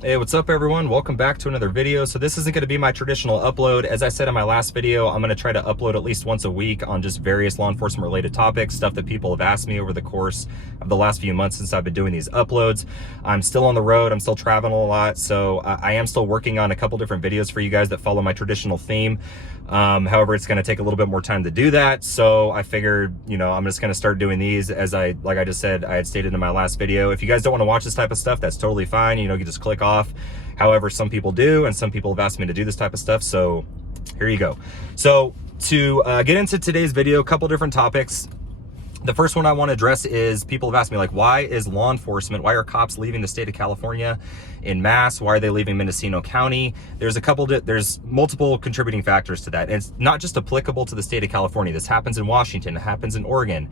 Hey, what's up everyone? Welcome back to another video. So this isn't going to be my traditional upload. As I said in my last video, I'm going to try to upload at least once a week on just various law enforcement related topics, stuff that people have asked me over the course of the last few months since I've been doing these uploads. I'm still on the road. I'm still traveling a lot. So I am still working on a couple different videos for you guys that follow my traditional theme. However, it's going to take a little bit more time to do that. So I figured, I'm just going to start doing these like I just said, I had stated in my last video. If you guys don't want to watch this type of stuff, that's totally fine. You can just click off. However, some people do, and some people have asked me to do this type of stuff. So here you go. So to get into today's video, a couple different topics. The first one I want to address is people have asked me, like, why are cops leaving the state of California in mass? Why are they leaving Mendocino County? There's multiple contributing factors to that. And it's not just applicable to the state of California. This happens in Washington, it happens in Oregon,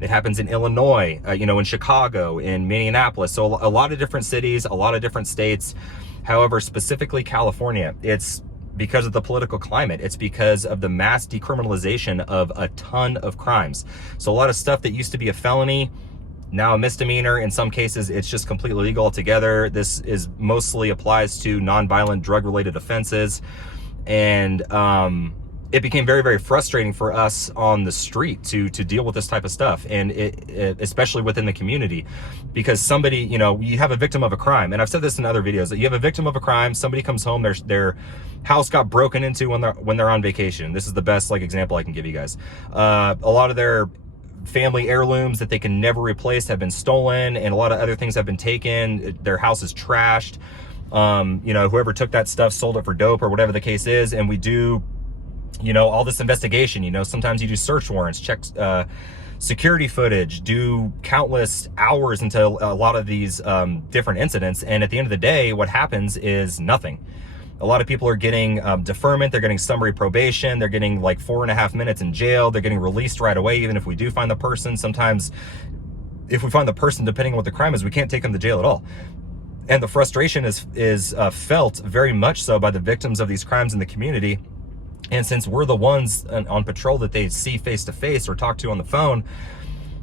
it happens in Illinois, in Chicago, in Minneapolis. So a lot of different cities, a lot of different states. However, specifically California, it's because of the political climate. It's because of the mass decriminalization of a ton of crimes. So a lot of stuff that used to be a felony, now a misdemeanor. In some cases, it's just completely legal altogether. This is mostly applies to nonviolent drug-related offenses. And it became very, very frustrating for us on the street to deal with this type of stuff, and especially within the community, because somebody, you have a victim of a crime, and I've said this in other videos, that you have a victim of a crime, somebody comes home, their house got broken into when they're on vacation. This is the best example I can give you guys. A lot of their family heirlooms that they can never replace have been stolen, and a lot of other things have been taken. Their house is trashed. Whoever took that stuff sold it for dope or whatever the case is, and we do all this investigation. Sometimes you do search warrants, check security footage, do countless hours into a lot of these different incidents, and at the end of the day, what happens is nothing. A lot of people are getting deferment, they're getting summary probation, they're getting 4.5 minutes in jail, they're getting released right away, even if we do find the person. Sometimes if we find the person, depending on what the crime is, we can't take them to jail at all. And the frustration is felt very much so by the victims of these crimes in the community. And since we're the ones on patrol that they see face to face or talk to on the phone,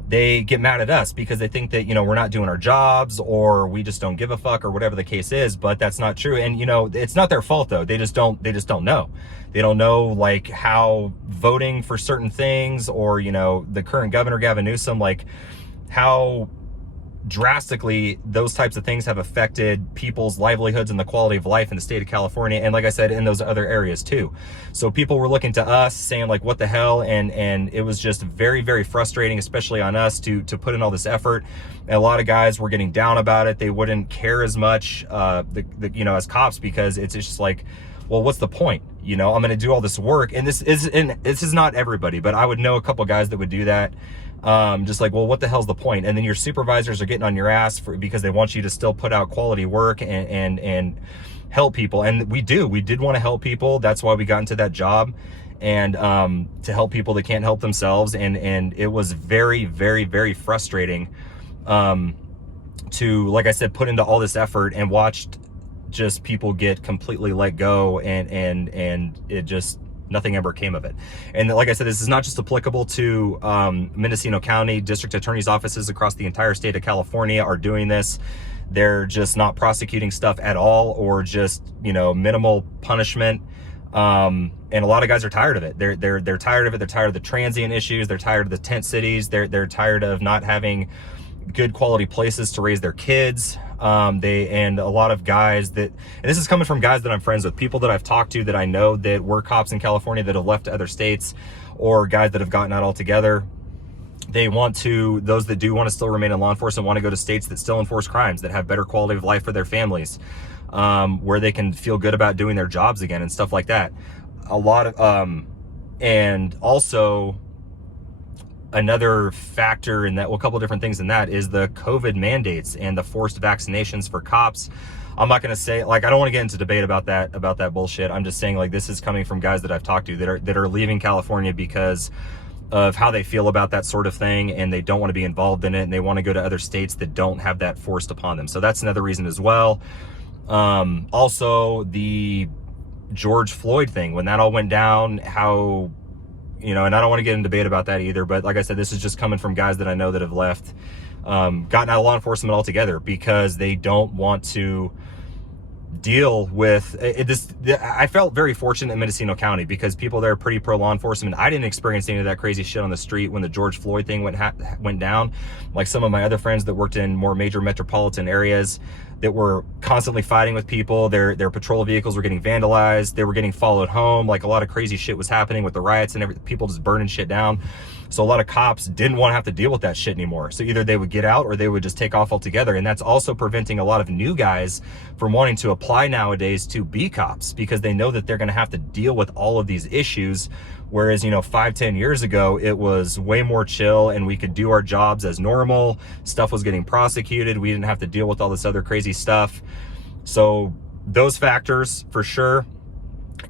they get mad at us because they think that, we're not doing our jobs, or we just don't give a fuck, or whatever the case is. But that's not true. And, it's not their fault though. They just don't know. They don't know how voting for certain things, or, the current governor, Gavin Newsom, how drastically those types of things have affected people's livelihoods and the quality of life in the state of California, and like I said, in those other areas too. So people were looking to us saying what the hell, and it was just very, very frustrating, especially on us to put in all this effort. And a lot of guys were getting down about it. They wouldn't care as much as cops, because it's just well, what's the point? I'm going to do all this work, and this is not everybody, but I would know a couple guys that would do that. Well, what the hell's the point? And then your supervisors are getting on your ass because they want you to still put out quality work and help people. And we did want to help people. That's why we got into that job, and to help people that can't help themselves. And it was very, very, very frustrating to, like I said, put into all this effort and watched just people get completely let go, and it just, nothing ever came of it. And like I said, this is not just applicable to Mendocino County. District attorney's offices across the entire state of California are doing this. They're just not prosecuting stuff at all, or just minimal punishment. And a lot of guys are tired of it. They're tired of it. They're tired of the transient issues. They're tired of the tent cities. They're tired of not having good quality places to raise their kids. And a lot of guys and this is coming from guys that I'm friends with, people that I've talked to that I know that were cops in California that have left to other states, or guys that have gotten out altogether. Those that do want to still remain in law enforcement want to go to states that still enforce crimes, that have better quality of life for their families, where they can feel good about doing their jobs again and stuff like that. And also, another factor in that, well, a couple different things in that, is the COVID mandates and the forced vaccinations for cops. I'm not going to say, I don't want to get into debate about that bullshit. I'm just saying, this is coming from guys that I've talked to that are leaving California because of how they feel about that sort of thing, and they don't want to be involved in it, and they want to go to other states that don't have that forced upon them. So that's another reason as well. Also, the George Floyd thing, when that all went down, how and I don't want to get in debate about that either, but like I said, this is just coming from guys that I know that have left, gotten out of law enforcement altogether, because they don't want to deal with I felt very fortunate in Mendocino County because people there are pretty pro law enforcement. I didn't experience any of that crazy shit on the street when the George Floyd thing went down, like some of my other friends that worked in more major metropolitan areas that were constantly fighting with people. Their patrol vehicles were getting vandalized, they were getting followed home, like a lot of crazy shit was happening with the riots and everything, people just burning shit down. So a lot of cops didn't want to have to deal with that shit anymore. So either they would get out or they would just take off altogether. And that's also preventing a lot of new guys from wanting to apply nowadays to be cops because they know that they're going to have to deal with all of these issues. Whereas, 5-10 years ago, it was way more chill and we could do our jobs as normal. Stuff was getting prosecuted. We didn't have to deal with all this other crazy stuff. So those factors for sure.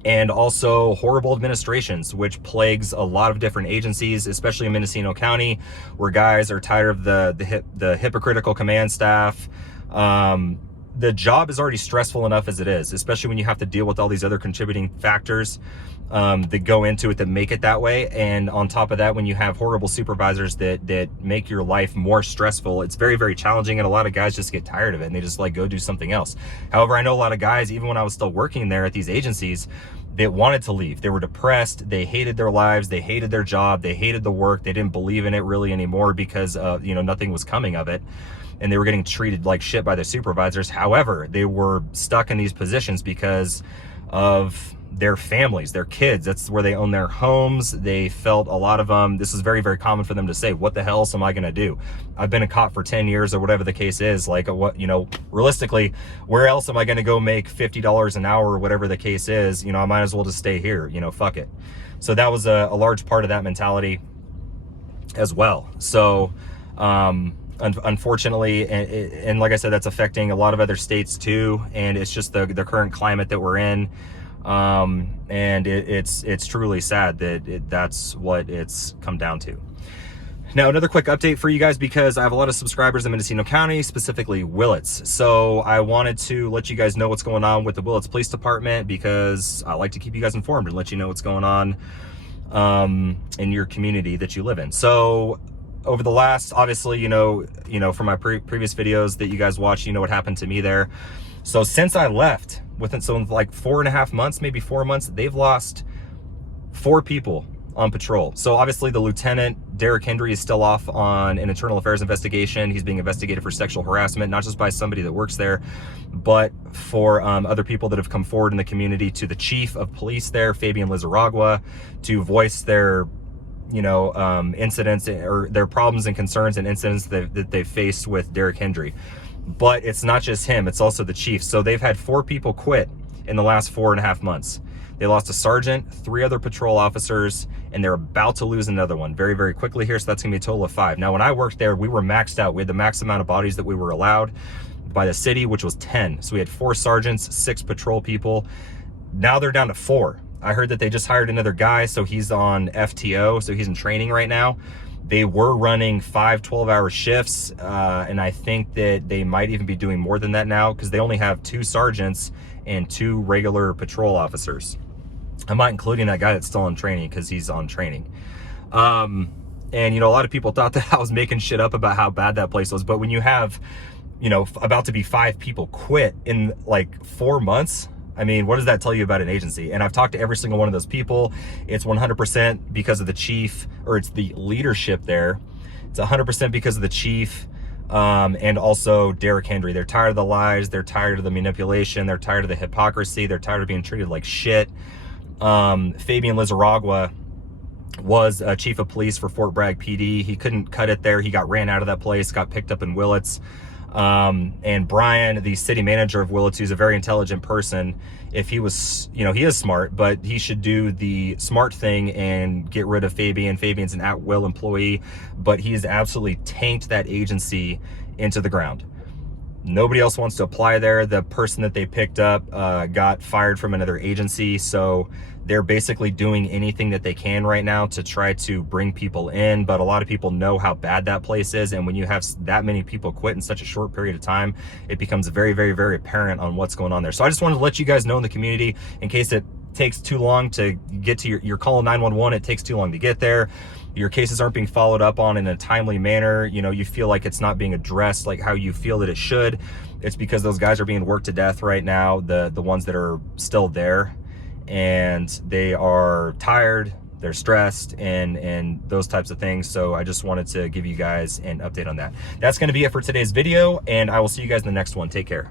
And also horrible administrations, which plagues a lot of different agencies, especially in Mendocino County, where guys are tired of the hypocritical command staff. The job is already stressful enough as it is, especially when you have to deal with all these other contributing factors that go into it that make it that way. And on top of that, when you have horrible supervisors that make your life more stressful, it's very, very challenging. And a lot of guys just get tired of it and they just like go do something else. However, I know a lot of guys, even when I was still working there at these agencies, that wanted to leave. They were depressed. They hated their lives. They hated their job. They hated the work. They didn't believe in it really anymore because nothing was coming of it. And they were getting treated like shit by their supervisors. However, they were stuck in these positions because of their families, their kids. That's where they own their homes. They felt, a lot of them, this is very, very common for them to say, what the hell else am I going to do? I've been a cop for 10 years or whatever the case is. Like, realistically, where else am I going to go make $50 an hour or whatever the case is? I might as well just stay here, fuck it. So that was a large part of that mentality as well. So, unfortunately, and like I said, that's affecting a lot of other states too. And it's just the current climate that we're in. And it's truly sad that that's what it's come down to. Now, another quick update for you guys, because I have a lot of subscribers in Mendocino County, specifically Willits. So I wanted to let you guys know what's going on with the Willits Police Department, because I like to keep you guys informed and let you know what's going on in your community that you live in. So over the last, obviously, from my previous videos that you guys watched, what happened to me there. So since I left, within like 4.5 months, maybe 4 months, they've lost 4 people on patrol. So obviously the lieutenant, Derek Hendry, is still off on an internal affairs investigation. He's being investigated for sexual harassment, not just by somebody that works there, but for other people that have come forward in the community to the chief of police there, Fabian Lizarragua, to voice their incidents or their problems and concerns and incidents that they've faced with Derek Hendry. But it's not just him, it's also the chief. So they've had 4 people quit in the last 4.5 months. They lost a sergeant, 3 other patrol officers, and they're about to lose another one very, very quickly here. So that's gonna be a total of 5. Now, when I worked there, we were maxed out. We had the max amount of bodies that we were allowed by the city, which was 10. So we had 4 sergeants, 6 patrol people. Now they're down to 4. I heard that they just hired another guy, so he's on FTO, so he's in training right now. They were running 5 12-hour shifts, and I think that they might even be doing more than that now, because they only have 2 sergeants and 2 regular patrol officers. I'm not including that guy that's still in training, because he's on training. And a lot of people thought that I was making shit up about how bad that place was, but when you have, about to be 5 people quit in like 4 months, I mean, what does that tell you about an agency? And I've talked to every single one of those people. It's 100% because of the chief, or it's the leadership there. It's 100% because of the chief, and also Derek Hendry. They're tired of the lies. They're tired of the manipulation. They're tired of the hypocrisy. They're tired of being treated like shit. Fabian Lizarragua was chief of police for Fort Bragg PD. He couldn't cut it there. He got ran out of that place, got picked up in Willits. And Brian, the city manager of Willits, who's a very intelligent person, if he was, he is smart, but he should do the smart thing and get rid of Fabian. Fabian's an at-will employee, but he's absolutely tanked that agency into the ground. Nobody else wants to apply there. The person that they picked up got fired from another agency, so they're basically doing anything that they can right now to try to bring people in. But a lot of people know how bad that place is, and when you have that many people quit in such a short period of time, it becomes very, very, very apparent on what's going on there. So I just wanted to let you guys know in the community, in case it takes too long to get to you're calling 911, it takes too long to get there. Your cases aren't being followed up on in a timely manner. You know, you feel like it's not being addressed like how you feel that it should. It's because those guys are being worked to death right now, the ones that are still there, and they are tired, they're stressed, and those types of things. So I just wanted to give you guys an update on that. That's going to be it for today's video, and I will see you guys in the next one. Take care.